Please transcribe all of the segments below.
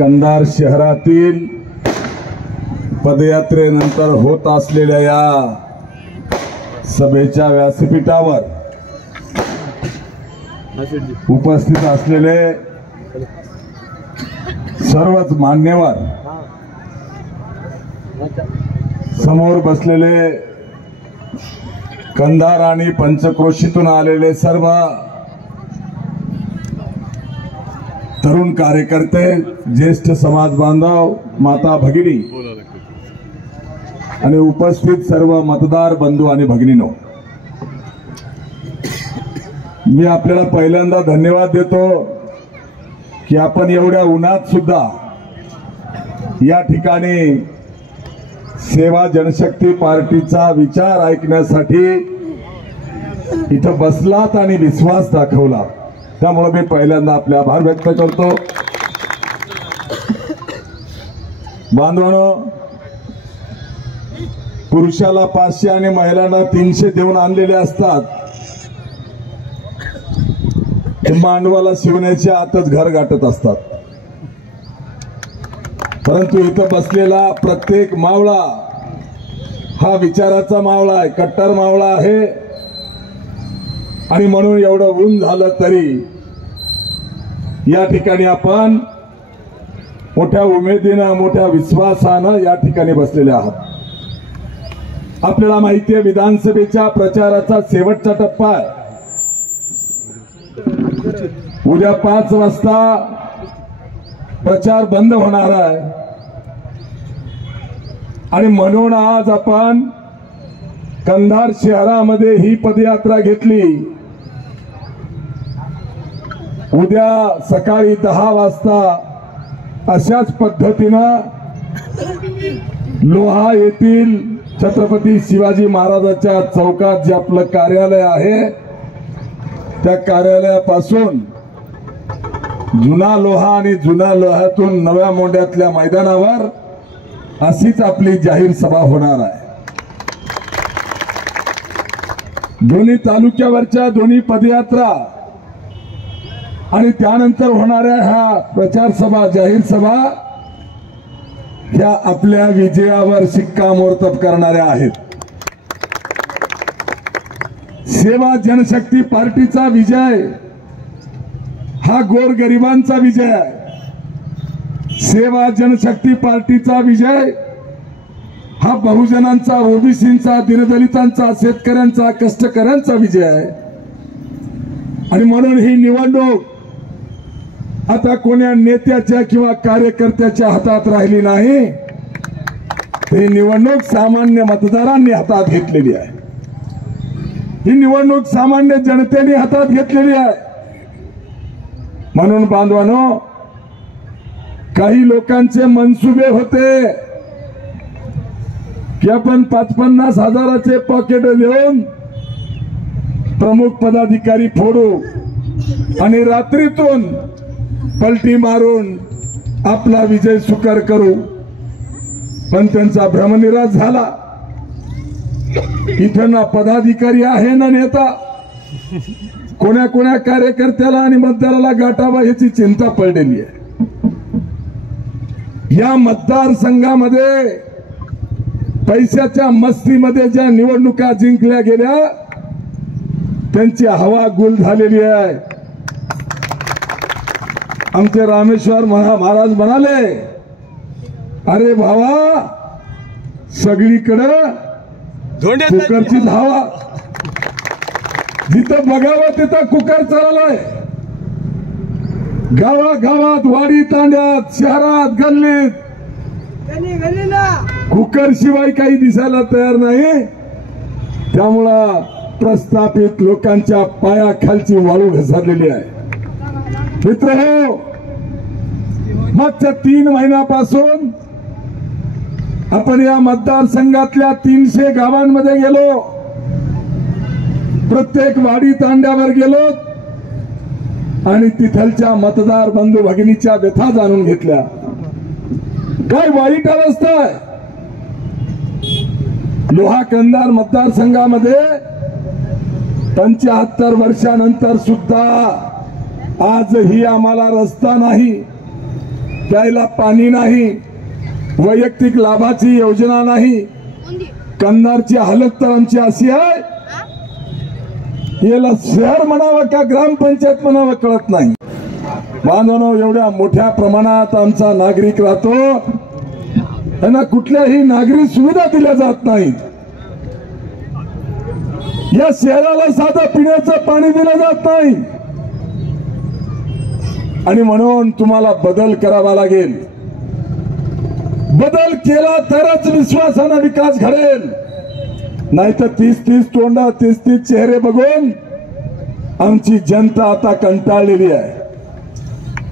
कंधार शहरातील पदयात्रेनंतर होत असलेल्या या सभेच्या व्यासपीठावर उपस्थित असलेले सर्वच मान्यवर, समोर बसलेले कंधार आणि पंचक्रोशीतून आलेले सर्व तरुण कार्यकर्ते, ज्येष्ठ समाज बांधव, माता भगिनी आणि उपस्थित सर्व मतदार बंधू आणि भगिनींनो, मी आपल्याला पहिल्यांदा धन्यवाद देतो की आपण एवढ्या उन्हात सुद्धा या ठिकाणी सेवा जनशक्ती पार्टीचा विचार ऐकण्यासाठी इथं बसलात आणि विश्वास दाखवला। त्यामुळे मी पहिल्यांदा आपले आभार व्यक्त करतो। बांधवांनो, पुरुषाला 500 आणि महिलांना 300 देऊन आणलेले असतात, ते मांडवाला शिवण्याच्या आतच घर गाठत असतात, परंतु इथं बसलेला प्रत्येक मावळा हा विचाराचा मावळा आहे, कट्टर मावळा आहे। आणि म्हणून एवढं ऊन झालं तरी या ठिकाणी आपण मोठ्या उमेदीनं, मोठ्या विश्वासानं या ठिकाणी बसलेले आहात। आपल्याला माहिती आहे, विधानसभेच्या प्रचाराचा शेवटचा टप्पा आहे। उद्या 5 वाजता प्रचार बंद होणार आहे आणि म्हणून आज आपण कंधार शहरामध्ये ही पदयात्रा घेतली। उद्या सकाळी 10 वाजता अशाच पद्धतीनं लोहा येथील छत्रपती शिवाजी महाराजांच्या चौकात जे आपलं कार्यालय आहे, त्या कार्यालयापासून जुना लोहा आणि जुना लोह्यातून नव्या मोंढ्यातल्या मैदानावर अशीच आपली जाहीर सभा होणार आहे। दोन्ही तालुक्यावरच्या दोन्ही पदयात्रा आणि त्यानंतर होणाऱ्या ह्या प्रचार सभा, जाहीर सभा ह्या आपल्या विजयावर शिक्कामोर्तब करणाऱ्या आहेत। सेवा जनशक्ती पार्टीचा विजय हा गोरगरिबांचा विजय आहे। सेवा जनशक्ती पार्टीचा विजय हा बहुजनांचा, ओबीसींचा, दीनदलितांचा, शेतकऱ्यांचा, कष्टकऱ्यांचा विजय आहे। आणि म्हणून ही निवडणूक आता कोण्या नेत्याच्या किंवा कार्यकर्त्याच्या हातात राहिली नाही, ही निवडणूक सामान्य मतदारांनी हातात घेतलेली आहे। ही निवडणूक सामान्य जनतेने हातात घेतलेली आहे। म्हणून बांधवांनो, काही लोकांचे मनसुबे होते की आपण 50-50 हजाराचे पॉकेट देऊन प्रमुख पदाधिकारी फोडू आणि रात्रीतून पलटी मारून आपला विजय सुकर करू, पण त्यांचा भ्रमनिराश झाला। इथं ना पदाधिकारी आहे ना नेता, कोण्या कोण्या कार्यकर्त्याला आणि मतदाराला गाठावा याची चिंता पडलेली आहे। या मतदारसंघामध्ये पैशाच्या मस्तीमध्ये ज्या निवडणुका जिंकल्या गेल्या, त्यांची हवा गुल झालेली आहे। आमचे रामेश्वर महाराज म्हणाले, अरे भावा, सगळीकडे कुकरची धावा, जिथं बघावं तिथं कुकर चाललाय। गावागावात, वाडी तांड्यात, शहरात, गल्लीत कुकर शिवाय काही दिसायला तयार नाही। त्यामुळं प्रस्थापित लोकांच्या पायाखालची वाळू घसरलेली आहे। मित्रहो, मागच्या 3 महिन्यापासून आपण या मतदारसंघातल्या 300 गावांमध्ये गेलो, प्रत्येक वाडी तांड्यावर गेलो आणि तिथलच्या मतदार बंधू भगिनीच्या व्यथा जाणून घेतल्या। काय वाईट अवस्था आहे। लोहा कंधार मतदारसंघामध्ये 75 वर्षानंतर सुद्धा आजही आम्हाला रस्ता नाही, प्यायला पाणी नाही, वैयक्तिक लाभाची योजना नाही. कंधारची हालत तर आमची अशी आहे, याला शहर म्हणावं का ग्रामपंचायत म्हणावं कळत नाही. बांधवांनो, एवढ्या मोठ्या प्रमाणात आमचा नागरिक राहतो, त्यांना कुठल्याही नागरी सुविधा दिल्या जात नाहीत. या शहराला साधं पिण्याचं पाणी दिलं जात नाही. आणि म्हणून तुम्हाला बदल करावा लागेल. बदल केला तरच विश्वासाने विकास घडेल. नाहीतर 30-30 तोंड, 30-30 चेहरे बघून आमची जनता आता कंटाळलेली आहे.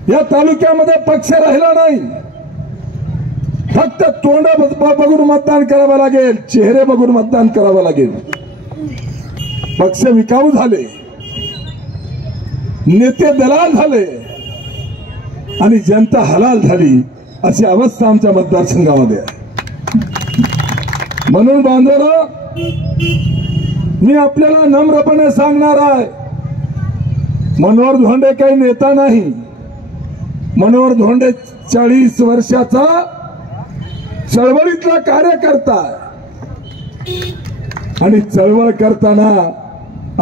या तालुक्यामध्ये पक्ष राहिला नाही. फक्त तोंड बघून मतदान करावं लागेल, चेहरे बघून मतदान करावं लागेल. पक्ष विकाऊ झाले, नेते दलाल झाले आणि जनता हलाल झाली, अशी अवस्था आमच्या मतदारसंघामध्ये आहे. म्हणून बांधवांनो, मी आपल्याला नम्रपणे सांगणार आहे, मनोहर धोंडे काही नेता नाही. मनोहर धोंडे 40 वर्षाचा चळवळीतला कार्यकर्ता आहे. आणि चळवळ करताना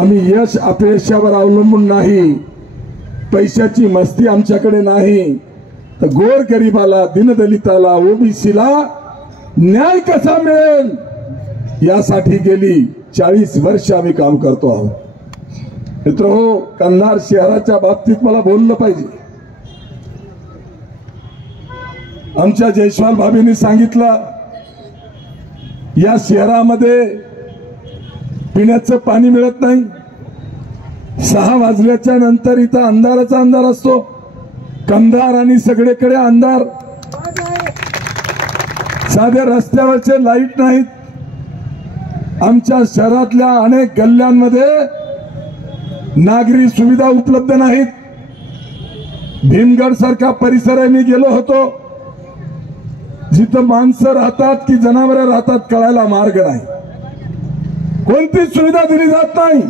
आम्ही यश अपयशावर अवलंबून नाही, पैशाची मस्ती आमच्याकडे नाही, तर गोर गरिबाला, दीनदलिताला, ओबीसीला न्याय कसा मिळेल यासाठी गेली 40 वर्ष आम्ही काम करतो आहोत. मित्रहो, कंधार शहराच्या बाबतीत मला बोललं पाहिजे. आमच्या जयस्वाल भाभींनी सांगितलं, या शहरामध्ये पिण्याचं पाणी मिळत नाही. 6 वाजल्याच्या नंतर इथं अंधाराचा अंधार असतो. कंधार आणि सगळीकडे अंधार. साध्या रस्त्यावरचे लाईट नाहीत. आमच्या शहरातल्या अनेक गल्ल्यांमध्ये नागरी सुविधा उपलब्ध नाहीत. भीमगड सारखा परिसर आहे, मी गेलो होतो, जिथं माणसं राहतात की जनावरं राहतात कळायला मार्ग नाही. कोणतीच सुविधा दिली जात नाही.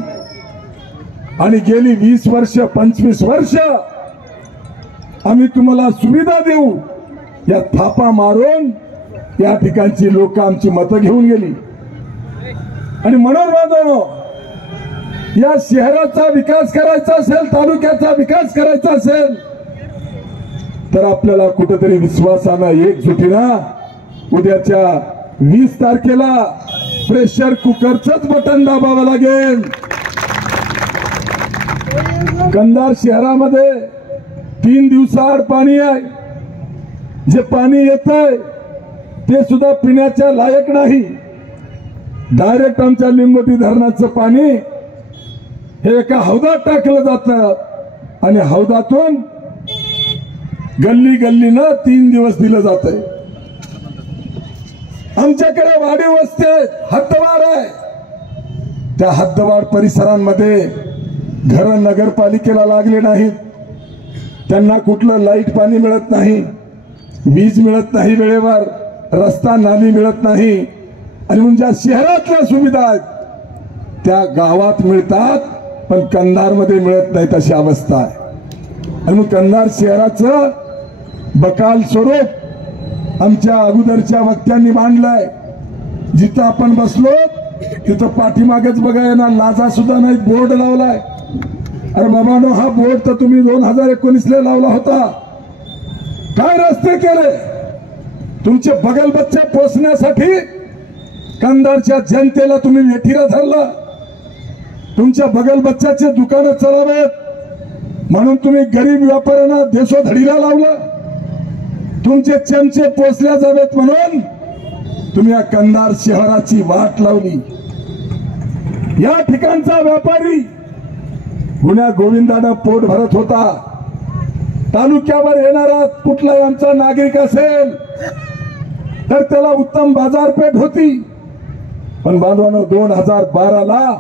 आणि गेली 20 वर्ष, 25 वर्ष आम्ही तुम्हाला सुविधा देऊ या थापा मारून या ठिकाणची लोक आमची मतं घेऊन गेली. आणि म्हणून बांधवांनो, या शहराचा विकास करायचा असेल, तालुक्याचा विकास करायचा असेल, तर आपल्याला कुठेतरी विश्वासानं, एकजुटीनं उद्याच्या 20 तारखेला प्रेशर कुकरचंच बटन दाबावं लागेल. कंधार शहरामध्ये 3 दिवसाआड पाणी आहे. जे पाणी येतंय ते सुद्धा पिण्याच्या लायक नाही. डायरेक्ट आमच्या लिंबोटी धरणाचं पाणी हे एका हौदात टाकलं जातं आणि हौदातून गल्ली गल्लीनं 3 दिवस दिलं जातंय. आमच्याकडे वाडी वस्ती आहेत, हद्दवाढ आहे. त्या हद्दवाढ परिसरांमध्ये घर नगरपालिकेला लागले नाहीत. त्यांना कुठलं लाईट पाणी मिळत नाही, वीज मिळत नाही वेळेवर, रस्ता नाली मिळत नाही. आणि म्हणजे ज्या शहरातल्या सुविधा आहेत त्या गावात मिळतात, पण कंधारमध्ये मिळत नाहीत, अशी अवस्था आहे. आणि मग कंधार शहराचं बकाल स्वरूप आमच्या अगोदरच्या वक्त्यांनी मांडलंय. जिथं आपण बसलो तिथं पाठीमागेच बघा ना, लाजा सुद्धा नाही, बोर्ड लावलाय. अरे बाबांनो, हा बोर्ड तर तुम्ही 2019ला लावला होता. काय रस्ते केले तुमचे बगल बच्चे पोचण्यासाठी? कंधारच्या जनतेला तुम्ही वेठीला धरलं. तुमच्या बगल बच्च्याचे दुकानं चालवावेत म्हणून तुम्ही गरीब व्यापाऱ्यांना देशोधडीला लावलं. तुमचे चमचे पोचल्या जावेत म्हणून तुम्ही या कंधार शहराची वाट लावली. या ठिकाणचा व्यापारी गुन्ह्या गोविंदानं पोट भरत होता. तालुक्यावर येणारा कुठलाही आमचा नागरिक असेल तर त्याला उत्तम बाजारपेठ होती. पण बांधवांनो, 2012ला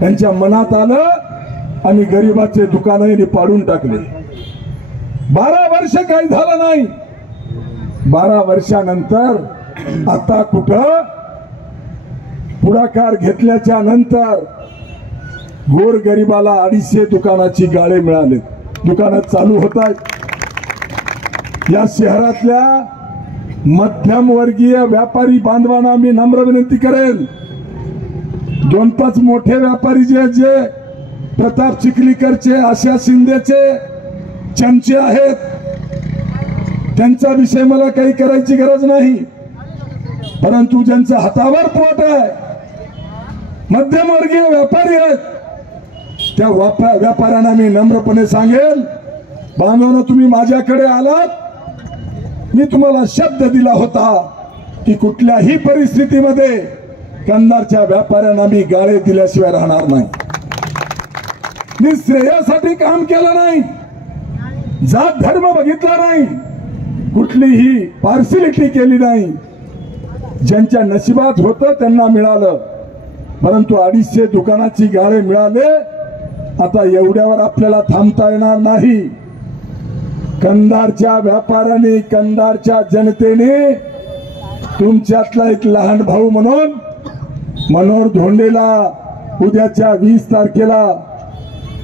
त्यांच्या मनात आलं आणि गरिबाचे दुकानही पाडून टाकले. 12 वर्ष काही झालं नाही. 12 वर्षानंतर आता कुठं पुढाकार घेतल्याच्या नंतर गोर गरिबाला 250 दुकानाची गाळे मिळाले. दुकानात चालू होत आहेत. या शहरातल्या मध्यमवर्गीय व्यापारी बांधवांना मी नम्र विनंती करेन, 2-5 मोठे व्यापारी जे प्रताप चिखलीकरचे, आशा शिंदेचे चमचे आहेत, त्यांचा विषय मला काही करायची गरज नाही, परंतु ज्यांच्या हातावर पोट आहे, मध्यमवर्गीय व्यापारी आहेत, त्या व्यापाऱ्यांना मी नम्रपणे सांगेल, बांधवांनो, तुम्ही माझ्याकडे आलात, मी तुम्हाला शब्द दिला होता की कुठल्याही परिस्थितीमध्ये कंधारच्या व्यापाऱ्यांना मी गाळे दिल्याशिवाय राहणार नाही. मी श्रेयासाठी काम केलं नाही, जात धर्म बघितला नाही, कुठलीही पार्सिलिटी केली नाही. ज्यांच्या नशिबात होतं त्यांना मिळालं, परंतु 250 दुकानाची गाळे मिळाले. आता एवढ्यावर आपल्याला थांबता येणार नाही. कंधारच्या व्यापाऱ्यांनी, कंधारच्या जनतेने तुमच्यातला एक लहान भाऊ म्हणून मनोहर धोंडेला उद्याच्या 20 तारखेला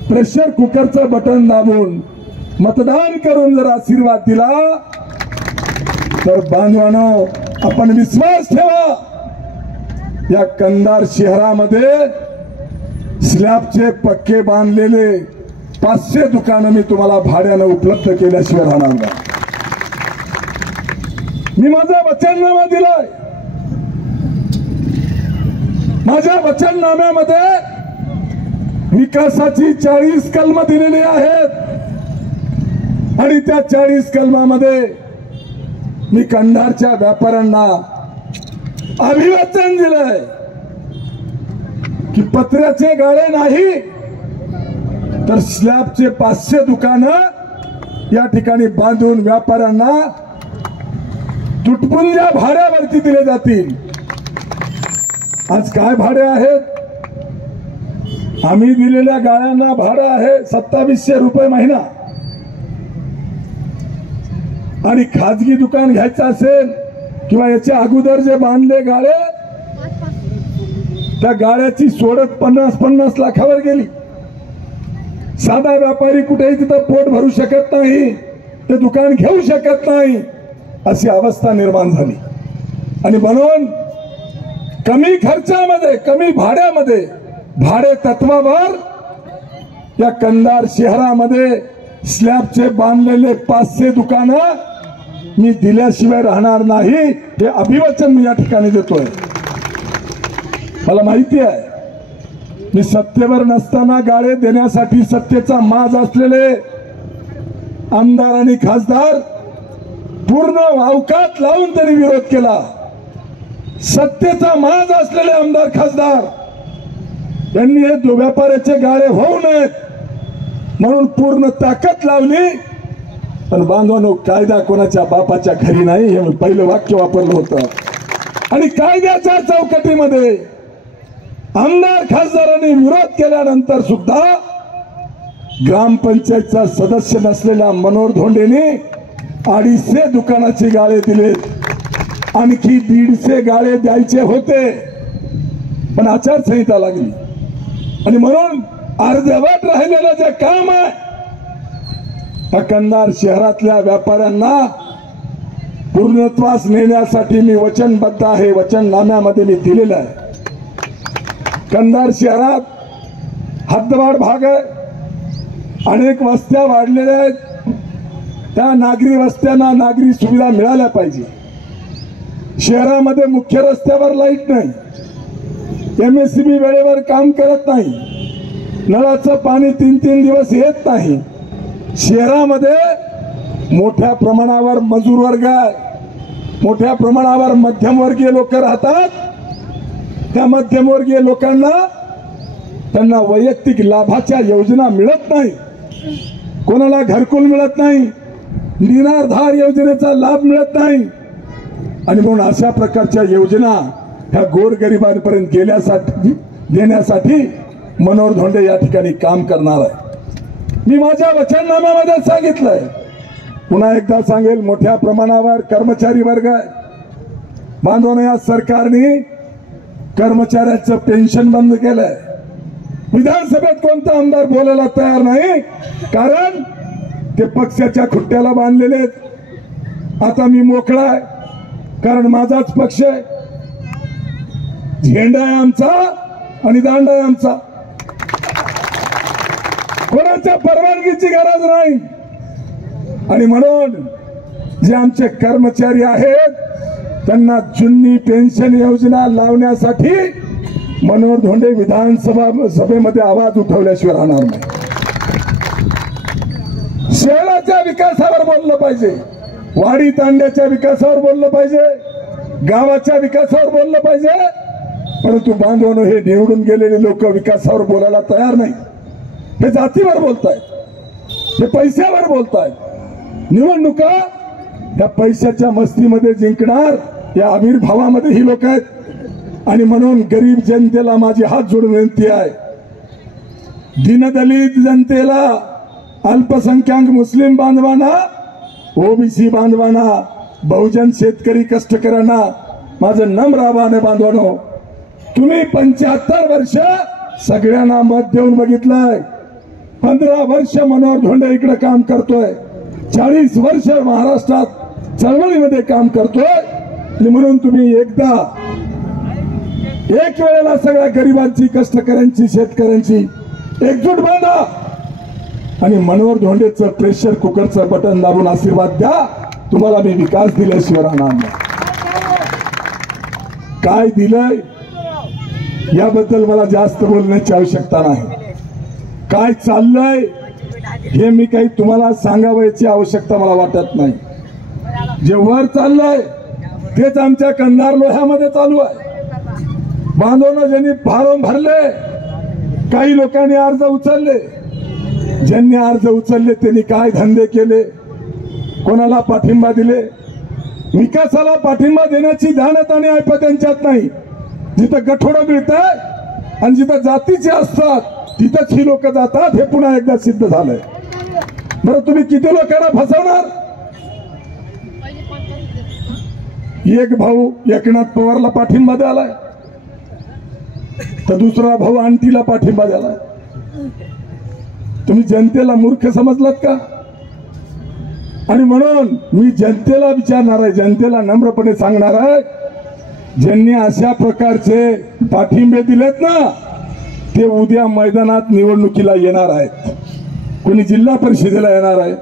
प्रेशर कुकरचं बटन दाबून मतदान करून जर आशीर्वाद दिला तर बांधवांनो, आपण विश्वास ठेवा, या कंधार शहरामध्ये स्लॅबचे पक्के बांधलेले 500 दुकानं मी तुम्हाला भाड्यानं उपलब्ध केल्याशिवाय राहणार नाही. मी माझा वचननामा दिलाय. माझ्या वचननाम्यामध्ये विकासाची 40 कलम दिलेली आहेत आणि त्या 40 कलमामध्ये मी कंधारच्या व्यापाऱ्यांना अभिवचन दिलंय की पत्र्याचे गाळे नाही तर स्लॅबचे 500 दुकानं या ठिकाणी बांधून व्यापाऱ्यांना तुटपुंज्या भाड्यावरती दिले जातील. आज काय भाडे आहेत? आम्ही दिलेल्या गाळ्यांना भाडं आहे 2700 रुपये महिना. आणि खाजगी दुकान घ्यायचं असेल किंवा याच्या अगोदर जे बांधले गाळे, त्या गाळ्याची सोडत 50-50 लाखावर गेली. साधा व्यापारी कुठेही तिथं पोट भरू शकत नाही, ते दुकान घेऊ शकत नाही, अशी अवस्था निर्माण झाली. आणि म्हणून कमी खर्चामध्ये, कमी भाड्यामध्ये, भाडे तत्वावर या कंधार शहरामध्ये स्लॅबचे बांधलेले 500 दुकानं मी दिल्याशिवाय राहणार नाही, हे अभिवचन मी या ठिकाणी देतोय. मला माहिती आहे, मी सत्तेवर नसताना गाळे देण्यासाठी सत्तेचा माज असलेले आमदार आणि खासदार पूर्ण अवकात लावून त्यांनी विरोध केला. सत्तेचा माज असलेले आमदार खासदार त्यांनी हे व्यापाऱ्याचे गाळे होऊ नयेत म्हणून पूर्ण ताकद लावली. पण बांधवांनो, कायदा कोणाच्या बापाच्या घरी नाही, हे मी पहिलं वाक्य वापरलं होतं. आणि कायद्याच्या चौकटीमध्ये आमदार खासदारांनी विरोध केल्यानंतर सुद्धा ग्रामपंचायतचा सदस्य नसलेल्या मनोहर धोंडेने 250 दुकानाचे गाळे दिले. आणखी 150 गाळे द्यायचे होते, पण आचारसंहिता लागली. आणि म्हणून अर्धवट राहिलेलं जे काम आहे, त्या कंधार शहरातल्या व्यापाऱ्यांना पूर्णत्वास नेण्यासाठी मी वचनबद्ध आहे. वचननाम्यामध्ये मी दिलेलं आहे. कंधार शहरात हद्दवाढ भाग आहे, अनेक वस्त्या वाढलेल्या आहेत. त्या नागरी वस्त्यांना नागरी सुविधा मिळाल्या पाहिजे. शहरामध्ये मुख्य रस्त्यावर लाईट नाही, MSCB वेळेवर काम करत नाही, नळाचं पाणी 3-3 दिवस येत नाही. शहरामध्ये मोठ्या प्रमाणावर मजूर वर्ग आहे, मोठ्या प्रमाणावर मध्यमवर्गीय लोक राहतात. त्या मध्यमवर्गीय लोकांना त्यांना वैयक्तिक लाभाच्या योजना मिळत नाही, कोणाला घरकुल मिळत नाही, निराधार योजनेचा लाभ मिळत नाही. आणि म्हणून अशा प्रकारच्या योजना ह्या गोरगरिबांपर्यंत देण्यासाठी मनोहर धोंडे या ठिकाणी काम करणार आहे. मी माझ्या वचननाम्यामध्ये सांगितलंय, पुन्हा एकदा सांगेल, मोठ्या प्रमाणावर कर्मचारी वर्ग आहे. बांधवांनो, या सरकारने कर्मचाऱ्याचं पेन्शन बंद केलंय. विधानसभेत कोणता आमदार बोलायला तयार नाही, कारण ते पक्षाच्या खुट्ट्याला बांधलेले आहेत. आता मी मोकळा आहे, कारण माझाच पक्ष आहे, झेंडा आहे आमचा आणि दांडा आहे आमचा, कोणाच्या परवानगीची गरज नाही. आणि म्हणून जे आमचे कर्मचारी आहेत त्यांना जुनी पेन्शन योजना लावण्यासाठी मनोहर धोंडे विधानसभा सभेमध्ये आवाज उठवल्याशिवाय राहणार नाही. शहराच्या विकासावर बोललं पाहिजे, वाडी तांड्याच्या विकासावर बोललं पाहिजे, गावाच्या विकासावर बोललं पाहिजे. परंतु बांधवांनो, हे निवडून गेलेले लोक विकासावर बोलायला तयार नाही. हे जातीवर बोलतायत, हे पैशावर बोलतायत. निवडणुका या पैशाच्या मस्तीमध्ये जिंकणार या आविर्भावामध्ये ही लोक आहेत. आणि म्हणून गरीब जनतेला माझी हात जोडून विनंती आहे, दीनदलित जनतेला, अल्पसंख्याक मुस्लिम बांधवांना, ओबीसी बांधवांना, बहुजन शेतकरी कष्टकऱ्यांना माझं नम्र आवाहन आहे. बांधवांनो, तुम्ही 75 वर्ष सगळ्यांना मत देऊन बघितलंय. 15 वर्ष मनोहर धोंडे इकडे काम करतोय, 40 वर्ष महाराष्ट्रात चळवळीमध्ये काम करतोय. आणि म्हणून तुम्ही एकदा एक वेळेला सगळ्या गरिबांची, कष्टकऱ्यांची, शेतकऱ्यांची एकजूट बांधा आणि मनोहर धोंडेचं प्रेशर कुकरचं बटन दाबून आशीर्वाद द्या. तुम्हाला मी विकास दिल्याशिवाय राहणार नाही. काय दिलंय याबद्दल मला जास्त बोलण्याची आवश्यकता नाही. काय चाललंय हे मी काही तुम्हाला सांगावयाची आवश्यकता मला वाटत नाही. जे वर चाललंय तेच आमच्या कंधार लोह्यामध्ये चालू आहे. बांधवांनो, ज्यांनी फॉर्म भरले, काही लोकांनी अर्ज उचलले, ज्यांनी अर्ज उचलले त्यांनी काय धंदे केले, कोणाला पाठिंबा दिले. विकासाला पाठिंबा देण्याची ध्यानात आणि ऐपत त्यांच्यात नाही. जिथं गठोडं मिळतंय आणि जिथं जातीचे असतात तिथंच ही लोक जातात. हे पुन्हा एकदा सिद्ध झालंय. बरं, तुम्ही किती लोकांना फसवणार? एक भाऊ एकनाथ पवारला पाठिंबा द्यालाय, तर दुसरा भाऊ आंटीला पाठिंबा द्यालाय. तुम्ही जनतेला मूर्ख समजलात का? आणि म्हणून मी जनतेला विचारणार आहे, जनतेला नम्रपणे सांगणार आहे, ज्यांनी अशा प्रकारचे पाठिंबे दिलेत ना, ते उद्या मैदानात निवडणुकीला येणार आहेत. कोणी जिल्हा परिषदेला येणार आहे,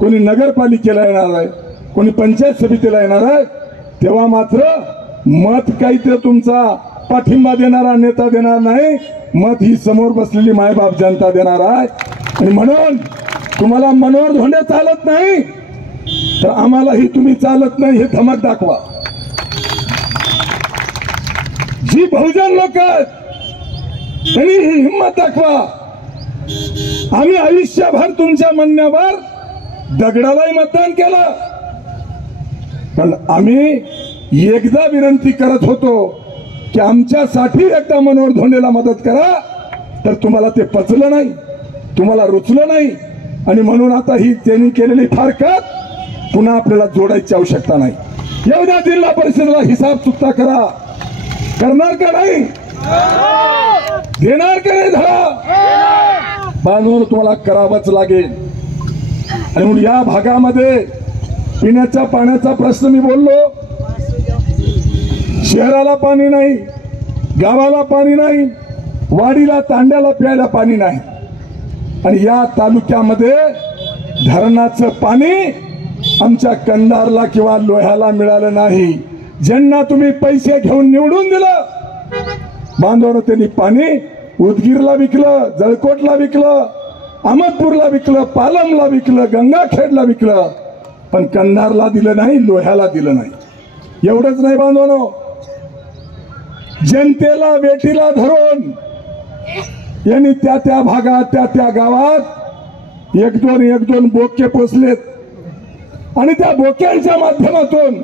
कोणी नगरपालिकेला येणार आहे, कोणी पंचायत समितीला येणार आहे. तेव्हा मात्र मत काही ते तुमचा पाठिंबा देणारा नेता देणार नाही, मत ही समोर बसलेली मायबाप जनता देणार आहे. आणि म्हणून तुम्हाला मनोहर धोंडे चालत नाही तर आम्हालाही तुम्ही चालत नाही हे धमक दाखवा. जी बहुजन लोक आहेत त्यांनी ही हिंमत दाखवा. आम्ही आयुष्यभर तुमच्या म्हणण्यावर दगडालाही मतदान केलं, पण आम्ही एकदा विनंती करत होतो की आमच्यासाठी एकदा मनोहर धोंडेला मदत करा, तर तुम्हाला ते पचलं नाही, तुम्हाला रुचलं नाही. आणि म्हणून आता ही त्यांनी केलेली फारकत पुन्हा आपल्याला जोडायची आवश्यकता नाही. एवढ्या जिल्हा परिषदेला हिसाब चुकता करा, करणार का नाही? देणार का नाही धडा? बांधून तुम्हाला करावंच लागेल. आणि म्हणून या भागामध्ये पिण्याच्या पाण्याचा प्रश्न मी बोललो, शहराला पाणी नाही, गावाला पाणी नाही, वाडीला तांड्याला प्यायला पाणी नाही. आणि या तालुक्यामध्ये धरणाचं पाणी आमच्या कंधारला किंवा लोह्याला मिळालं नाही. ज्यांना तुम्ही पैसे घेऊन निवडून दिलं, बांधवांनो, त्यांनी पाणी उदगीरला विकलं, जळकोटला विकलं, अहमदपूरला विकलं, पालमला विकलं, गंगाखेडला विकलं, पण कंधारला दिलं नाही, लोह्याला दिलं नाही. एवढंच नाही बांधवांनो, जनतेला वेठीला धरून यांनी त्या त्या भागात, त्या त्या गावात एक दोन बोके पोचलेत आणि त्या बोक्यांच्या माध्यमातून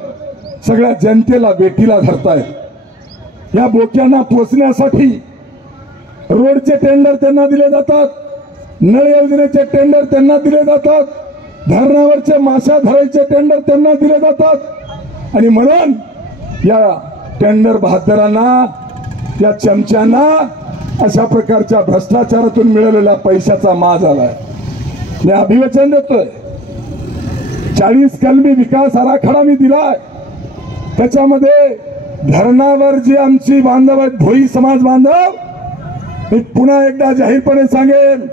सगळ्या जनतेला वेठीला धरतायत. या बोक्यांना पोचण्यासाठी रोडचे टेंडर त्यांना दिले जातात, नळ योजनेचे टेंडर त्यांना दिले जातात, धरणावरचे मासा धरायचे टेंडर त्यांना दिले जातात. आणि म्हणून या टेंडर बहादरांना, या चमच्यांना अशा प्रकारच्या भ्रष्टाचारातून मिळालेल्या पैशाचा माज आलाय. मी अभिवचन देतोय, 40 कलमी विकास आराखडा मी दिलाय. त्याच्यामध्ये धरणावर जे आमची बांधव आहेत, भोई समाज बांधव, मी पुन्हा एकदा जाहीरपणे सांगेन,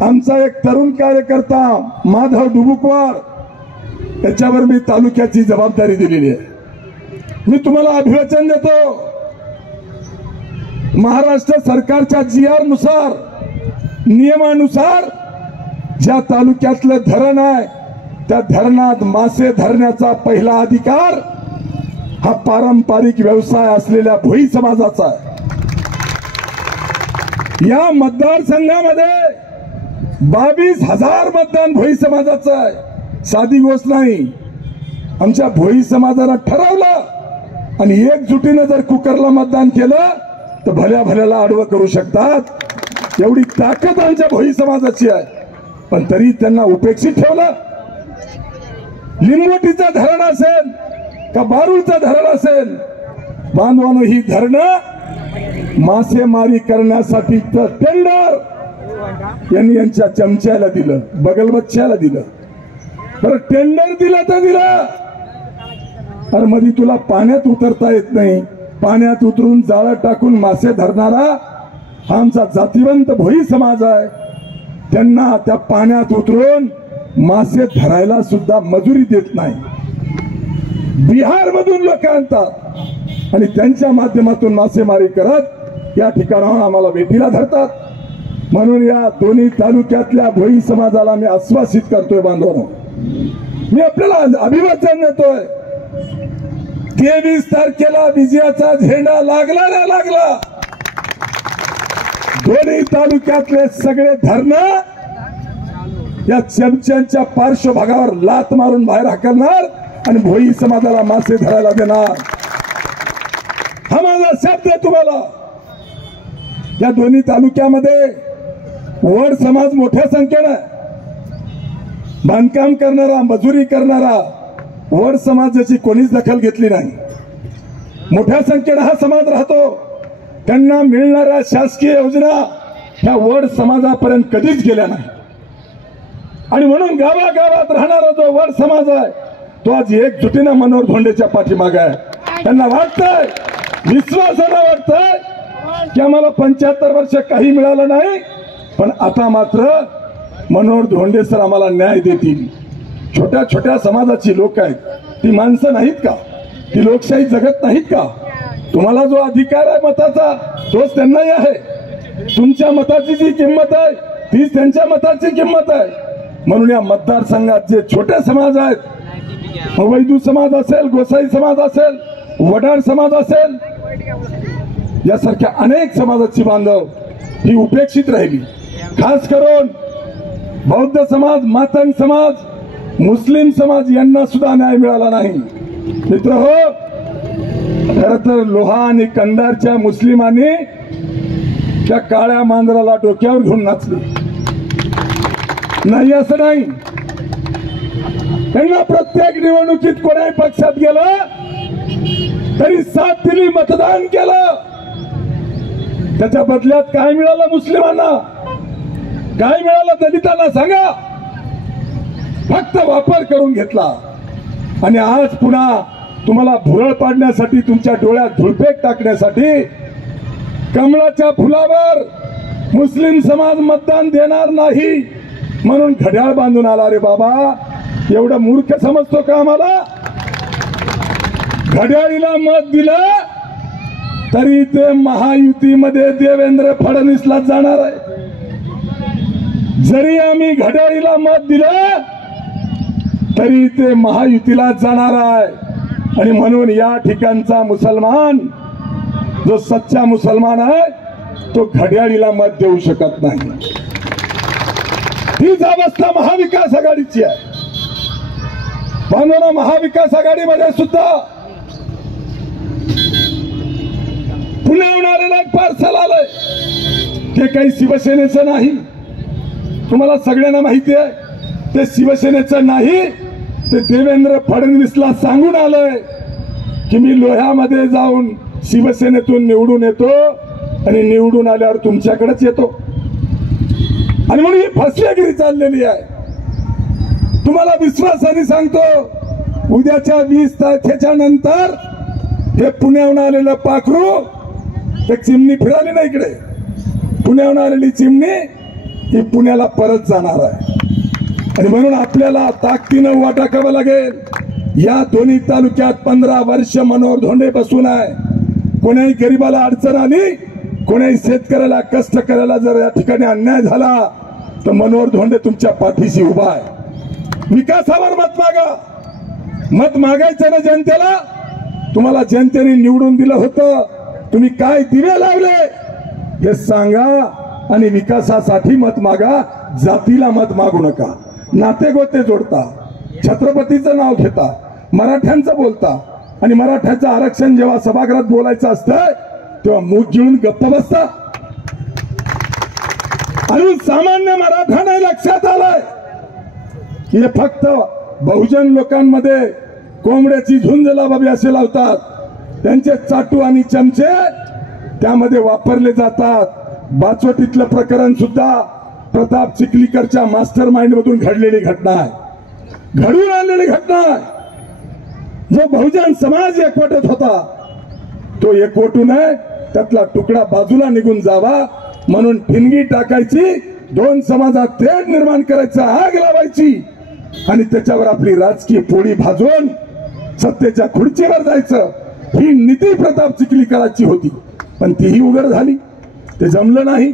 आमचा एक तरुण कार्यकर्ता माधव डुबुकवार, त्याच्यावर मी तालुक्याची जबाबदारी दिलेली आहे. मी तुम्हाला अभिवचन देतो, महाराष्ट्र सरकारच्या GR नुसार, नियमानुसार ज्या तालुक्यातलं धरण आहे त्या धरणात मासे धरण्याचा पहिला अधिकार हा पारंपरिक व्यवसाय असलेल्या भोई समाजाचा आहे. या मतदारसंघामध्ये 22,000 मतदान भोई समाजाचं आहे. साधी गोष्ट नाही. आमच्या भोई समाजानं ठरवलं आणि एकजुटीनं जर कुकरला मतदान केलं तर भल्या भल्याला आडवं करू शकतात. एवढी ताकद आमच्या भोई समाजाची आहे. पण तरी त्यांना उपेक्षित ठेवलं. लिंगोटीचं धरण असेल का बारूळचं धरण असेल, बांधवानो, ही धरणं मासेमारी करण्यासाठी टेंडर यांनी यांच्या चमच्याला दिलं, बगलबच्च्याला दिलं. तर टेंडर दिलं तर दिलं, अरे मध्ये तुला पाण्यात उतरता येत नाही. पाण्यात उतरून जाळं टाकून मासे धरणारा हा आमचा जातिवंत भोई समाज आहे. त्यांना त्या पाण्यात उतरून मासे धरायला सुद्धा मजुरी देत नाही. बिहार मधून लोक आणतात आणि त्यांच्या माध्यमातून मासेमारी करत या ठिकाणावर आम्हाला वेठीला धरतात. म्हणून या दोन्ही तालुक्यातल्या भोई समाजाला मी आश्वासित करतोय, बांधवांनो, मी आपल्याला अभिवादन देतोय. 23 तारखेला विजयाचा झेंडा लागला ना लागला. दोन्ही तालुक्यातले सगळे धरणं या चमच्यांच्या पार्श्वभागावर लात मारून बाहेर हाकलणार आणि भोई समाजाला मासे धरायला देणार. हा माझा शब्द आहे तुम्हाला. या दोन्ही तालुक्यामध्ये वड समाज मोठ्या संख्येनं, बांधकाम करणारा, मजुरी करणारा वड समाजाची कोणीच दखल घेतली नाही. मोठ्या संख्येनं हा समाज राहतो. त्यांना मिळणाऱ्या शासकीय योजना ह्या वड समाजापर्यंत कधीच गेल्या नाही. आणि म्हणून गावागावात राहणारा जो वड समाज आहे तो आज एकजुटीनं मनोहर धोंडेच्या पाठीमागे आहे. त्यांना वाटतंय, विश्वासानं वाटतंय की आम्हाला 75 वर्ष काही मिळालं नाही, पण आता मात्र मनोहर धोंडे सर आम्हाला न्याय देतील. छोट्या छोट्या समाजाची लोक आहेत, ती माणसं नाहीत का? ती लोकशाही जगत नाहीत का? तुम्हाला जो अधिकार आहे मताचा तोच त्यांनाही आहे. तुमच्या मताची जी किंमत आहे तीच त्यांच्या मताची किंमत आहे. म्हणून या मतदारसंघात जे छोटे समाज आहेत, वैदू समाज असेल, गोसाई समाज असेल, वडार समाज असेल, यासारख्या अनेक समाजाची बांधव ही उपेक्षित राहिली. खास करून बौद्ध समाज, मातंग समाज, मुस्लिम समाज यांना सुद्धा न्याय मिळाला नाही. मित्रहो, खर तर लोहा आणि कंधारच्या मुस्लिमांनी त्या काळ्या मांजराला डोक्यावर घेऊन नाचले नाही असं नाही. त्यांना प्रत्येक निवडणुकीत कोणाही पक्षात गेलं तरी साथ दिली, मतदान केलं. त्याच्या बदल्यात काय मिळालं मुस्लिमांना, काय मिळालं दलितांना सांगा? फक्त वापर करून घेतला. आणि आज पुन्हा तुम्हाला भुरळ पाडण्यासाठी, तुमच्या डोळ्यात धुळफेक टाकण्यासाठी कमळाच्या फुलावर मुस्लिम समाज मतदान देणार नाही म्हणून घड्याळ बांधून आला. रे बाबा, एवढं मूर्ख समजतो का आम्हाला? घड्याळीला मत दिलं तरी ते महायुतीमध्ये देवेंद्र फडणवीसला जाणार आहे. जरी आम्ही घड्याळीला मत दिलं तरी ते महायुतीला जाणार आहे. आणि म्हणून या ठिकाणचा मुसलमान, जो सच्चा मुसलमान आहे, तो घड्याळीला मत देऊ शकत नाही. हीच अवस्था महाविकास आघाडीची आहे. बांधवांनो, महाविकास आघाडीमध्ये सुद्धा पुण्यावरून एक पार्सल आलंय. ते काही शिवसेनेचं नाही. तुम्हाला सगळ्यांना माहिती आहे ते शिवसेनेचं नाही. ते देवेंद्र फडणवीसला सांगून आलंय की मी लोह्यामध्ये जाऊन शिवसेनेतून निवडून येतो आणि निवडून आल्यावर तुमच्याकडेच येतो. आणि म्हणून ही फसवेगिरी चाललेली आहे. तुम्हाला विश्वासाने सांगतो, उद्याच्या 20 तारखेच्या नंतर हे पुण्याहून आलेलं पाखरू, एक चिमणी फिराली ना इकडे, पुण्याहून आलेली चिमणी ही पुण्याला परत जाणार आहे. आणि म्हणून आपल्याला ताकदीनं उभा टाकावं लागेल. या दोन्ही तालुक्यात 15 वर्ष मनोहर धोंडे बसून आहे. कोणाही गरीबाला अडचण आली, कोणाही शेतकऱ्याला कष्ट करायला जर या ठिकाणी अन्याय झाला तर मनोहर धोंडे तुमच्या पाठीशी उभा आहे. विकासावर मत मागा. मत मागायचं ना जनतेला. तुम्हाला जनतेने निवडून दिलं होतं, तुम्ही काय दिवे लावले हे सांगा आणि विकासासाठी मत मागा. जातीला मत मागू नका. नातेगोते जोडता, छत्रपतीचं नाव घेता, मराठ्यांचं बोलता आणि मराठ्याचं आरक्षण जेव्हा सभागृहात बोलायचं असतं तेव्हा मूग गिळून गप्प बसता. आणि सामान्य मराठा नाही लक्षात आलंय की हे फक्त बहुजन लोकांमध्ये कोंबड्याची झुंज लावावी असे लावतात. त्यांचे चाटू आणि चमचे त्यामध्ये वापरले जातात. बाचोटीतलं प्रकरण सुद्धा प्रताप चिखलीकरच्या मास्टर माइंड मधून घडलेली घटना आहे, घडून आणलेली घटना आहे. जो बहुजन समाज एकवटत होता तो एकवटू नये, त्यातला तुकडा बाजूला निघून जावा म्हणून ठिणगी टाकायची, दोन समाजात तेढ निर्माण करायचं, आग लावायची आणि त्याच्यावर आपली राजकीय पोळी भाजून सत्तेच्या खुर्चीवर जायचं. ही नीती प्रताप चिखलीकरांची होती, पण तीही उघड झाली. ते जमलं नाही.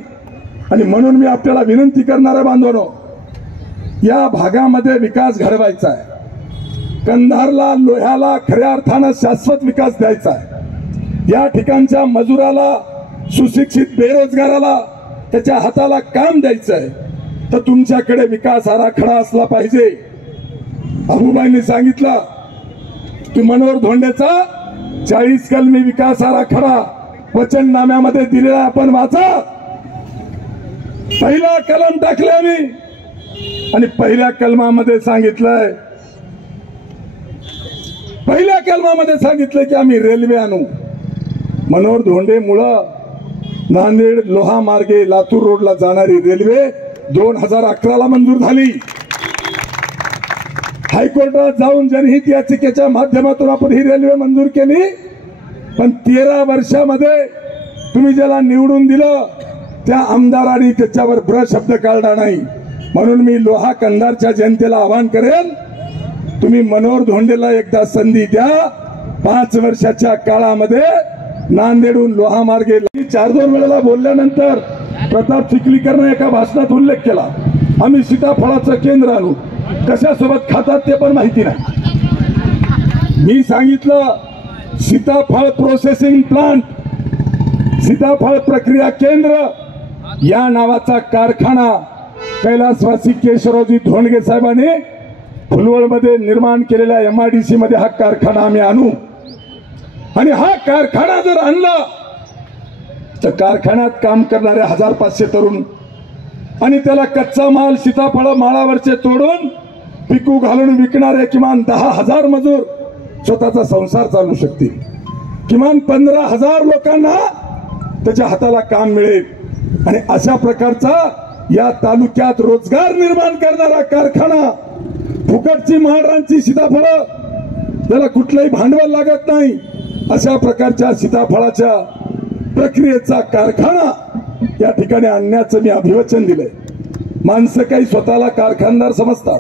आणि म्हणून मी आपल्याला विनंती करणार आहे बांधवांनो, या भागामध्ये विकास घडवायचा आहे. कंधारला, लोह्याला खऱ्या अर्थानं शाश्वत विकास द्यायचा आहे. या ठिकाणच्या मजुराला, सुशिक्षित बेरोजगाराला त्याच्या हाताला काम द्यायचं आहे. तर तुमच्याकडे विकास आराखडा असला पाहिजे. अबुबाईंनी सांगितलं की मनोहर धोंडेचा 40 कलमी विकास आराखडा वचननाम्यामध्ये दिलेला आपण वाचा. पहिला कलम टाकले आम्ही आणि पहिल्या कलमामध्ये सांगितलंय, की आम्ही रेल्वे आणू. मनोहर धोंडे मुळे नांदेड लोहा मार्गे लातूर रोडला जाणारी रेल्वे 2011ला मंजूर झाली. हायकोर्टात जाऊन जनहित याचिकेच्या माध्यमातून आपण ही रेल्वे मंजूर केली. पण 13 वर्षामध्ये तुम्ही ज्याला निवडून दिलं त्या आमदारांनी त्याच्यावर ब्र शब्द काढला नाही. म्हणून मी लोहा कंधारच्या जनतेला आवाहन करेन, तुम्ही मनोहर धोंडेला एकदा संधी द्या. 5 वर्षाच्या काळामध्ये नांदेडून लोहा मार्गे 4-2 वेळेला बोलल्यानंतर प्रताप चिखलीकरने एका भाषणात उल्लेख केला, आम्ही सीताफळाचं केंद्र आणू. कशासोबत खातात ते पण माहिती नाही. मी सांगितलं सीताफळ प्रोसेसिंग प्लांट, सीताफळ प्रक्रिया केंद्र या नावाचा कारखाना कैलासवासी केशवरावजी धोंडगे साहेबांनी फुलवळमध्ये निर्माण केलेल्या MIDC मध्ये हा कारखाना आम्ही आणू. आणि हा कारखाना जर आणला तर कारखान्यात काम करणारे 1500 तरुण आणि त्याला कच्चा माल सीताफळ माळावरचे तोडून पिकू घालून विकणारे किमान 10,000 मजूर स्वतःचा संसार चालू शकतील. किमान 15,000 लोकांना त्याच्या हाताला काम मिळेल. आणि अशा प्रकारचा या तालुक्यात रोजगार निर्माण करणारा कारखाना, फुकटची महारांची सीताफळं, त्याला कुठलंही भांडवल लागत नाही, अशा प्रकारच्या सीताफळाच्या प्रक्रियेचा कारखाना या ठिकाणी आणण्याचं मी अभिवचन दिलंय. माणसं काही स्वतःला कारखानदार समजतात.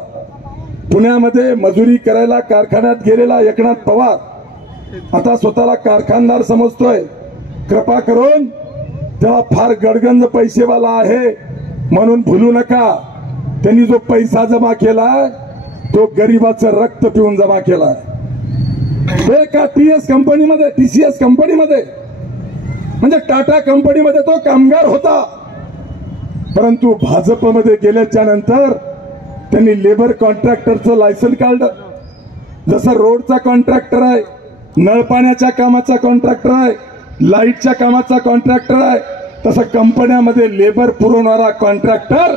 पुण्यामध्ये मजुरी करायला कारखान्यात गेलेला एकनाथ पवार आता स्वतःला कारखानदार समजतोय. कृपा करून त्याला फार गडगंज पैसेवाला आहे म्हणून भुलू नका. त्यांनी जो पैसा जमा केलाय तो गरिबाचं रक्त पिऊन जमा केलाय. तो एका TCS कंपनीमध्ये म्हणजे टाटा कंपनीमध्ये तो कामगार होता. परंतु भाजपमध्ये गेल्याच्या नंतर त्यांनी लेबर कॉन्ट्रॅक्टरचं लायसन काढलं. जसं रोडचा कॉन्ट्रॅक्टर आहे, नळपाण्याच्या कामाचा कॉन्ट्रॅक्टर आहे, लाईटच्या कामाचा कॉन्ट्रॅक्टर आहे, तसं कंपन्यामध्ये लेबर पुरवणारा कॉन्ट्रॅक्टर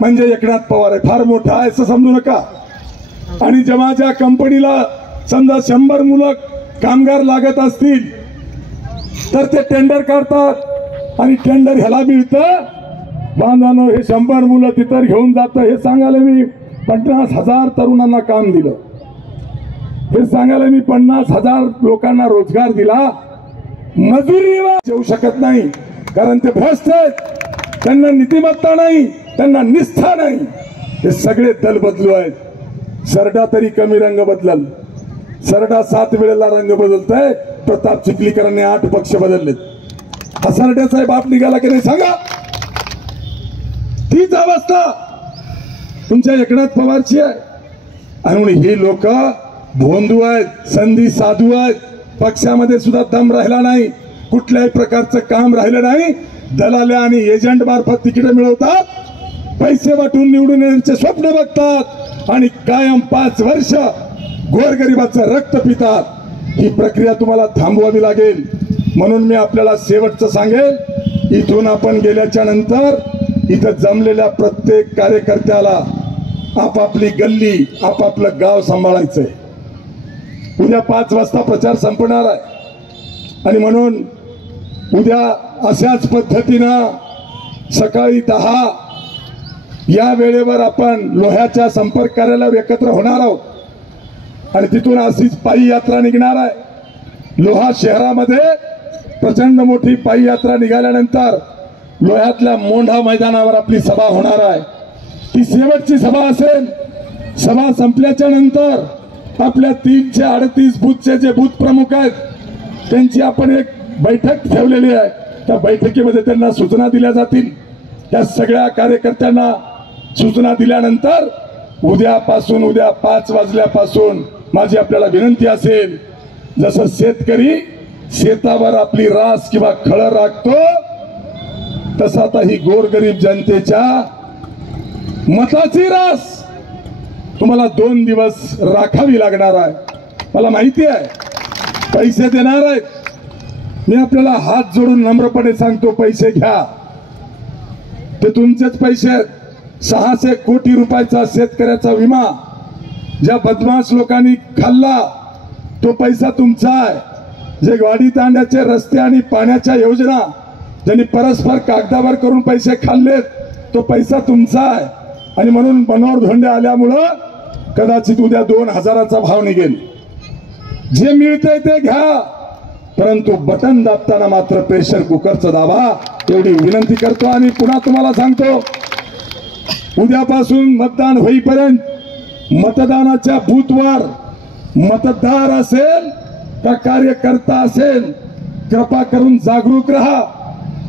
म्हणजे एकनाथ पवार आहे. फार मोठा आहे असं समजू नका. आणि जेव्हा ज्या कंपनीला समजा 100 मुलं कामगार लागत असतील तर ते टेंडर काढतात आणि टेंडर ह्याला मिळतं. बांधवांनो, हे 100 मुलं तिथं घेऊन जातं हे सांगायला मी 50,000 तरुणांना काम दिलं। हे सांगायला मी 50,000 लोकांना रोजगार दिला, मजुरीवर येऊ शकत नाही, कारण ते भ्रष्ट आहेत, त्यांना नीतिमत्ता नाही, त्यांना निष्ठा नाही। हे सगळे दल बदलू आहेत। सरडा तरी कमी रंग बदलल, सरडा 7 वेळेला रंग बदलतोय, प्रताप चिखलीकरांनी 8 पक्ष बदललेत। हा सरड्याचा बाप निघाला की नाही सांगा? तीच अवस्था तुमच्या एकनाथ पवारची आहे। आणि हे लोक भोंदू आहेत, संधी साधू आहेत, पक्षामध्ये सुद्धा दम राहिला नाही, कुठल्याही प्रकारचं काम राहिलं नाही। दलाल्या आणि एजंट मार्फत तिकीट मिळवतात, पैसे वाटून निवडून येण्याचे स्वप्न बघतात आणि कायम 5 वर्ष गोरगरिबाचं रक्त पितात। ही प्रक्रिया तुम्हाला थांबवावी लागेल। म्हणून मी आपल्याला शेवटचं सांगेल, इथून आपण गेल्याच्या नंतर इथं जमलेल्या प्रत्येक कार्यकर्त्याला आपापली गल्ली, आपापलं गाव सांभाळायचंय। उद्या 5 वाजता प्रचार संपणार आहे आणि म्हणून उद्या अशाच पद्धतीनं सकाळी 10 या वेळेवर आपण लोह्याच्या संपर्क कार्यालयावर एकत्र होणार आहोत आणि तिथून अशीच पायी यात्रा निघणार आहे। लोहा शहरामध्ये प्रचंड मोठी पायी यात्रा निघाल्यानंतर लोह्यातल्या मोंढा मैदानावर आपली सभा होणार आहे। ती शेवटची सभा असेल। सभा संपल्याच्या नंतर आपल्या 338 बूथचे जे बूथ प्रमुख आहेत त्यांची आपण एक बैठक ठेवलेली आहे। त्या बैठकीमध्ये त्यांना सूचना दिल्या जातील। त्या सगळ्या कार्यकर्त्यांना सूचना दिल्यानंतर उद्या 5 वाजल्यापासून माझी आपल्याला विनंती असेल, जसं शेतकरी शेतावर आपली रास किंवा खळं राखतो, तसा आता ही गोरगरीब जनतेच्या मताची रास तुम्हाला 2 दिवस राखावी लागणार आहे। मला माहिती आहे पैसे देणार आहेत। मी आपल्याला हात जोडून नम्रपणे सांगतो, पैसे घ्या, ते तुमचेच पैसे आहेत। 600 कोटी रुपयाचा शेतकऱ्याचा विमा ज्या बदमाश लोकांनी खाल्ला तो पैसा तुमचा आहे। जे गाडी तांड्याचे रस्ते आणि पाण्याच्या योजना ज्यांनी परस्पर कागदावर करून पैसे खाल्लेत तो पैसा तुमचा आहे। आणि म्हणून मनोहर धोंडे आल्यामुळं कदाचित उद्या 2000चा भाव निघेल। जे मिळतंय ते घ्या, परंतु बटन दाबताना मात्र प्रेशर कुकरचं दाबा, एवढी विनंती करतो। आणि पुन्हा तुम्हाला सांगतो, उद्यापासून मतदान होईपर्यंत मतदानाच्या बूथवर मतदार असेल का कार्यकर्ता असेल, कृपा करून जागरूक राहा।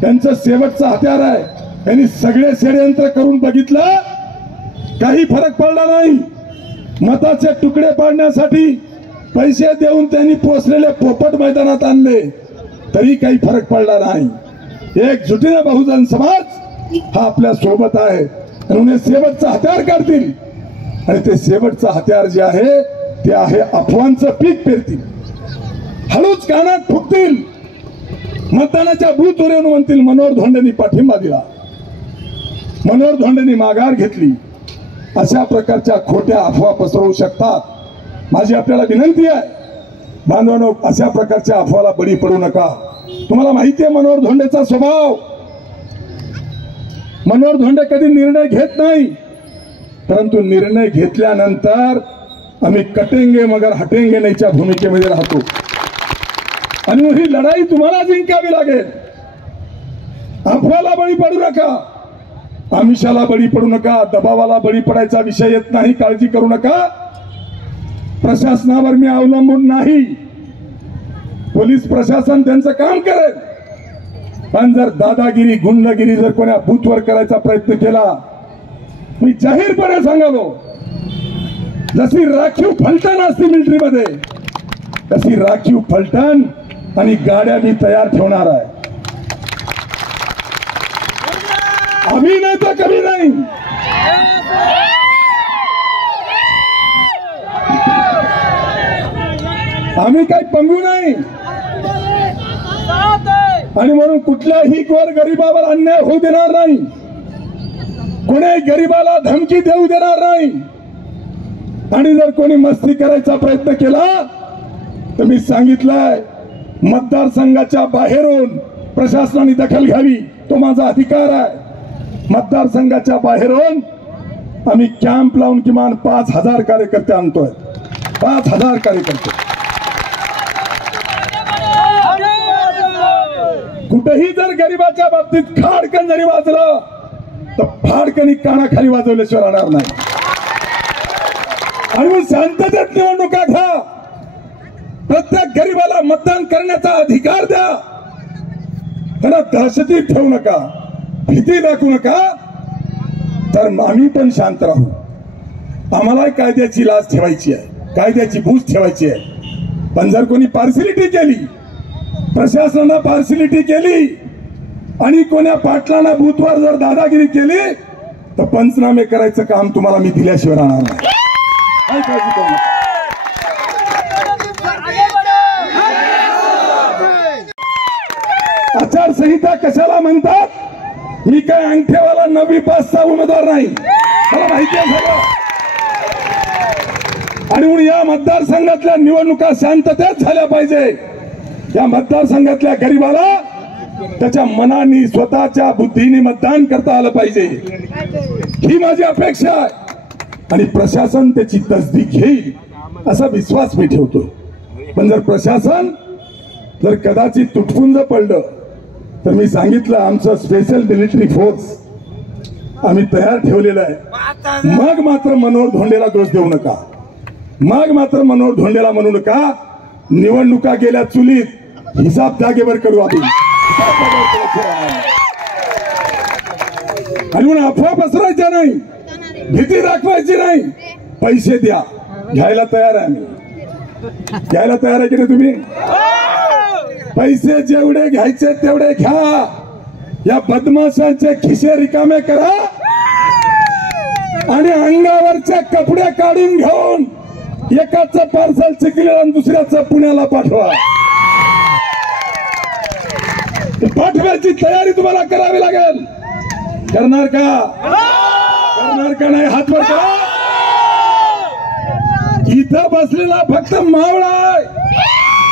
त्यांचं शेवटचं हत्यार आहे। त्यांनी सगळे षडयंत्र करून बघितलं, काही फरक पडला नाही। मताचे तुकडे पाडण्यासाठी पैसे देऊन त्यांनी पोचलेले पोपट मैदानात आणले, तरी काही फरक पडला नाही। एकजुटीने बहुजन समाज हा आपल्या सोबत आहे म्हणून हे शेवटचं हत्यार काढतील आणि ते शेवटचं हत्यार जे आहे ते आहे अफवांचं पीक पेरतील, हळूच कानात फुकतील, मतदानाच्या बूथवर येऊन म्हणतील मनोहर धोंडेंनी पाठिंबा दिला, मनोहर धोंडेंनी माघार घेतली। अशा प्रकारच्या खोट्या अफवा पसरवू शकतात। माझी आपल्याला विनंती आहे, बांधवांनो, अशा प्रकारच्या अफवाला बळी पडू नका। तुम्हाला माहिती आहे मनोहर धोंडेचा स्वभाव। मनोहर धोंडे कधी निर्णय घेत नाही, परंतु निर्णय घेतल्यानंतर आम्ही कटेंगे मगर हटेंगे नाहीच्या भूमिकेमध्ये राहतो आणि ही लढाई तुम्हाला जिंकावी लागेल। अफवाला बळी पडू नका, आमिषाला बळी पडू नका, दबावाला बळी पडायचा विषय येत नाही, काळजी करू नका। प्रशासनावर मी अवलंबून नाही, पोलीस प्रशासन त्यांचं काम करेल, पण जर दादागिरी गुंडगिरी जर कोणा बूथवर करायचा प्रयत्न केला, मी जाहीरपणे सांगालो, जशी राखीव फलटण असते मिलिटरीमध्ये तशी राखीव फलटण आणि गाड्या मी तयार ठेवणार आहे। अभी नाही तर कभी नाही। आम्ही काही पंगू नाही आणि म्हणून कुठल्याही गोरगरिबावर अन्याय होऊ देणार नाही, कोणी गरीबाला धमकी देऊ देणार नाही। आणि जर कोणी मस्ती करायचा प्रयत्न केला तर मी सांगितलंय, मतदारसंघाच्या बाहेरून प्रशासनाने दखल घ्यावी, तो माझा अधिकार आहे। मतदारसंघाच्या बाहेरून आम्ही कॅम्प लावून किमान 5,000 कार्यकर्ते आणतोय. 5,000 कार्यकर्ते. कुठेही जर गरिबाच्या बाबतीत खाडकन जरी वाजलं तर फाडकनी कानाखाली वाजवल्याशिवाय राहणार नाही. आणि मग शांततेत निवडणुका घ्या. प्रत्येक गरिबाला मतदान करण्याचा अधिकार द्या. त्यांना दहशतीत ठेवू नका, भीती दाखवू नका. तर आम्ही पण शांत राहू. आम्हाला कायद्याची लाज ठेवायची आहे, कायद्याची बूज ठेवायची आहे. पण जर कोणी पार्सिलिटी केली, प्रशासनानं पार्सिलिटी केली आणि कोण्या पाटलांना बूथवर जर दादागिरी केली तर पंचनामे करायचं काम तुम्हाला मी दिल्याशिवाय राहणार नाही. काय काळजी करू नका. आचारसंहिता कशाला म्हणतात? मी काय अंगठेवाला 9वी पासचा उमेदवार नाही, मला माहिती आहे सगळं. आणि म्हणून या मतदारसंघातल्या निवडणुका शांततेत झाल्या पाहिजे. या मतदारसंघातल्या गरीबाला त्याच्या मनाने स्वतःच्या बुद्धीने मतदान करता आलं पाहिजे, ही माझी अपेक्षा आहे. आणि प्रशासन त्याची तसदीक घेईल असा विश्वास मी ठेवतोय. पण जर प्रशासन जर कदाचित तुटपुंज पडलं तर मी सांगितलं आमचं स्पेशल मिलिटरी फोर्स आम्ही तयार ठेवलेलं आहे. मग मात्र मनोहर धोंडेला दोष देऊ नका. मग मात्र मनोहर धोंडेला म्हणू नका निवडणुका गेल्या चुलीत, हिसाब जागेवर करू आम्ही. आणि म्हणून अफवा पसरायच्या नाही, भीती दाखवायची नाही. पैसे द्या, घ्यायला तयार आहे आम्ही. घ्यायला तयार आहे की नाही तुम्ही? पैसे जेवढे घ्यायचे तेवढे घ्या. या बदमाशांचे खिसे रिकामे करा आणि अंगावरचे कपडे काढून घेऊन एकाचं पार्सल चिखलीला आणि दुसऱ्याचं पुण्याला पाठवा. पाठवायची तयारी तुम्हाला करावी लागेल. करणार का? करणार का नाही? हात वर करा. इथं बसलेला फक्त मावळा आहे,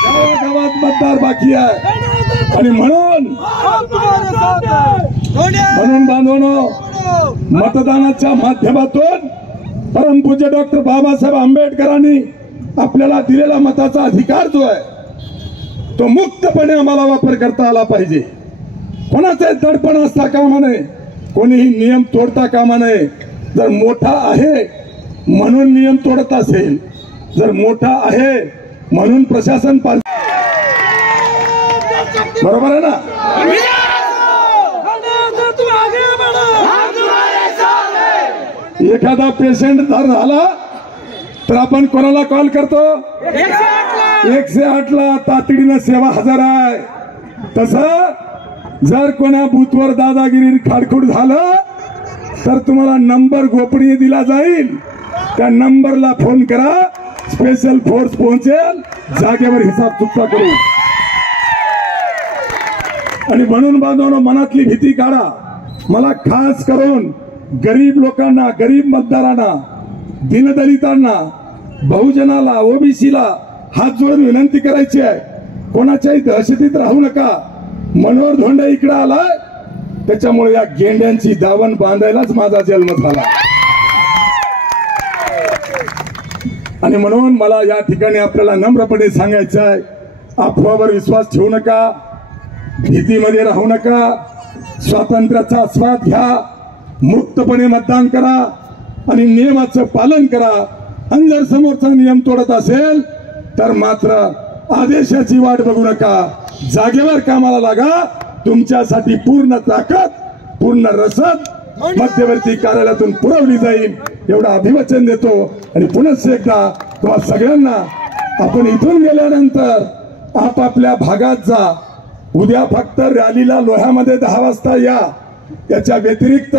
गावागावात मतदार बाकी आहे. आणि म्हणून बांधवांनो, मतदानाच्या माध्यमातून परमपूज्य डॉक्टर बाबासाहेब आंबेडकरांनी आपल्याला दिलेला मताचा अधिकार जो आहे तो मुक्तपणे आम्हाला वापर करता आला पाहिजे. कोणाचे दडपण असता कामा नये, कोणीही नियम तोडता कामा नये. जर मोठा आहे म्हणून नियम तोडत असेल, जर मोठा आहे म्हणून प्रशासन बरोबर आहे ना? एखादा पेशंट जर झाला तर आपण कोणाला कॉल करतो? 108 ला तातडीनं सेवा हजर आहे. तसं जर कोणा बूथवर दादागिरी खाडखुड झालं तर तुम्हाला नंबर गोपनीय दिला जाईल. त्या नंबरला फोन करा, स्पेशल फोर्स पोहोचेल, जागेवर हिसाब चुकता करू. आणि म्हणून बांधवांनो, मनातली भीती काढा. मला खास करून गरीब लोकांना, गरीब मतदारांना, दीनदलितांना, बहुजनाला, ओबीसीला हात जोडून विनंती करायची आहे. कोणाच्याही दहशतीत राहू नका. मनोहर धोंडे इकडे आलाय त्याच्यामुळे या गेंड्यांची दावण बांधायलाच माझा जन्म झाला. आणि म्हणून मला या ठिकाणी आपल्याला नम्रपणे सांगायचं आहे, अफवावर विश्वास ठेवू नका, भीतीमध्ये राहू नका. स्वातंत्र्याचा स्वाद घ्या, मुक्तपणे मतदान करा आणि नियमाचं पालन करा. आणि जर समोरचा नियम तोडत असेल तर मात्र आदेशाची वाट बघू नका, जागेवर कामाला लागा. तुमच्यासाठी पूर्ण ताकद, पूर्ण रसद मध्यवर्ती कार्यालयातून पुरवली जाईल एवढं अभिवचन देतो. आणि पुनश्च एकदा तुम्हा सगळ्यांना, आपण इथून गेल्यानंतर आपापल्या भागात जा. उद्या फक्त रॅलीला लोह्यामध्ये 10 वाजता या. त्याच्या व्यतिरिक्त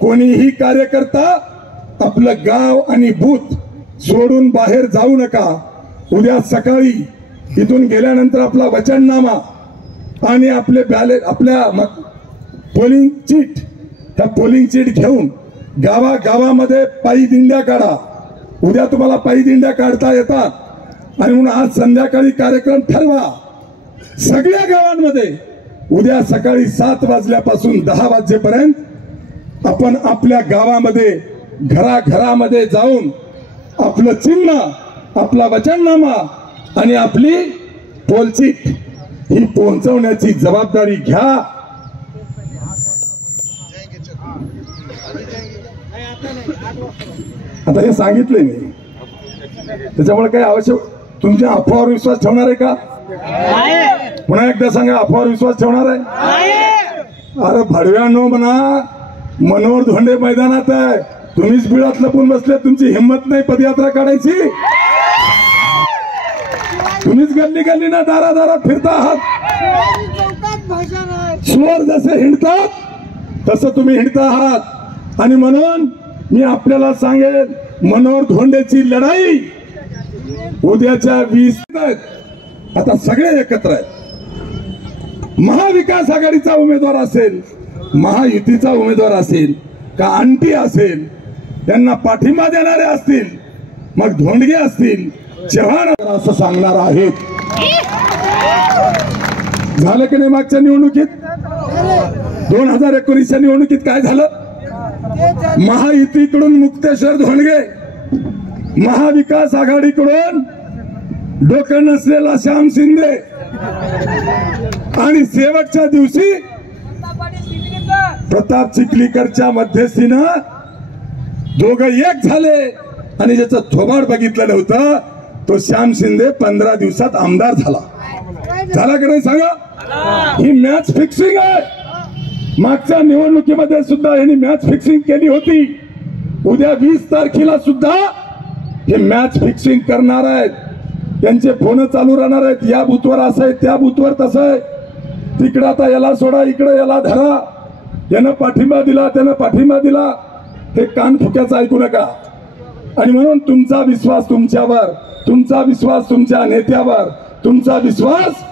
कोणीही कार्यकर्ता आपलं गाव आणि बूथ सोडून बाहेर जाऊ नका. उद्या सकाळी इथून गेल्यानंतर आपला वचननामा आणि आपले बॅलेट, आपल्या पोलिंग चिट, त्या पोलिंग चिट घेऊन गावागावामध्ये पायी दिंड्या काढा. उद्या तुम्हाला पायी दिंड्या काढता येतात. आणि म्हणून आज संध्याकाळी कार्यक्रम ठरवा सगळ्या गावांमध्ये. उद्या सकाळी 7 वाजल्यापासून 10 वाजेपर्यंत आपण आपल्या गावामध्ये घराघरामध्ये जाऊन आपलं चिन्ह, आपला वचननामा आणि आपली पोलचिट ही पोहोचवण्याची जबाबदारी घ्या। आता हे सांगितले मी, त्याच्यामुळे काही आवश्यक तुमच्या अफवावर विश्वास ठेवणार आहे का? पुन्हा एकदा सांगा, अफवावर विश्वास ठेवणार आहे? अरे भडव्यानो म्हणा, मनोहर धोंडे मैदानात आहे, तुम्हीच बिळात लपून बसले, तुमची हिंमत नाही पदयात्रा काढायची? तुम्हीच गल्ली गल्ली ना दारा दारात फिरता आहात, चोर जसे हिंडतात तसं तुम्ही हिंडता आहात। आणि म्हणून मी आपल्याला सांगेन, मनोहर धोंडेची लढाई उद्याच्या 20 आता सगळे एकत्र आहेत। महाविकास आघाडीचा उमेदवार असेल, महायुतीचा उमेदवार असेल का अंटी असेल, त्यांना पाठिंबा देणारे असतील, मग धोंडगे असतील, चव्हाण असं सांगणार आहेत। झालं की नाही? मागच्या निवडणुकीत 2019च्या निवडणुकीत काय झालं? महायुतीकडून मुक्तेश्वर धोंडगे, महाविकास आघाडीकडून डोकं नसलेला श्याम शिंदे, आणि शेवटच्या दिवशी प्रताप चिखलीकरच्या मध्यस्थीनं दोघं एक झाले, आणि ज्याचं थोबाड बघितलं नव्हतं तो श्याम शिंदे 15 दिवसात आमदार झाला। झाला की नाही सांगा? ही मॅच फिक्सिंग आहे। मागच्या निवडणुकीमध्ये सुद्धा यांनी मॅच फिक्सिंग केली होती, उद्या 20 तारखेला सुद्धा हे मॅच फिक्सिंग करणार आहेत। त्यांचे फोन चालू राहणार आहेत, या बूथवर असं आहे, त्या बूथवर तसं आहे, तिकडं आता याला सोडा, इकडे याला धरा, यानं पाठिंबा दिला, त्यानं पाठिंबा दिला, हे कान फुक्याचं ऐकू नका। आणि म्हणून तुमचा विश्वास तुमच्यावर, तुमचा विश्वास तुमच्या नेत्यावर, तुमचा विश्वास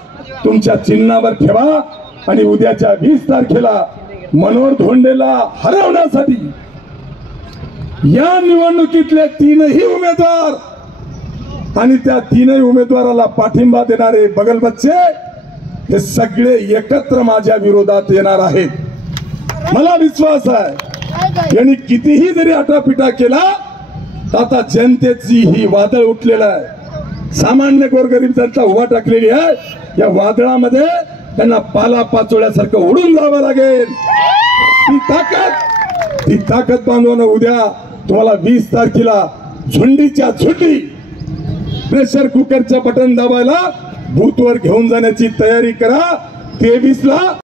तुमच्या चिन्हावर ठेवा। आणि उद्याच्या 20 तारखेला मनोहर धोंडेला हरवण्यासाठी या निवडणुकीतले 3ही उमेदवार आणि त्या 3ही उमेदवाराला पाठिंबा देणारे बगलबच्चे हे सगळे एकत्र माझ्या विरोधात येणार आहेत। मला विश्वास आहे, यांनी कितीही जरी आटापिटा केला, आता जनतेची ही वादळ उठलेला आहे, सामान्य गोरगरीब जनता उभा टाकलेली आहे। या वादळामध्ये त्यांना पाला पाचोळ्यासारखं उडून जावं लागेल। ती ताकद बांधून उद्या तुम्हाला 20 तारखेला झुंडीच्या झुंडी प्रेशर कुकरचं बटन दाबायला बूथवर घेऊन जाण्याची तयारी करा। 23 ला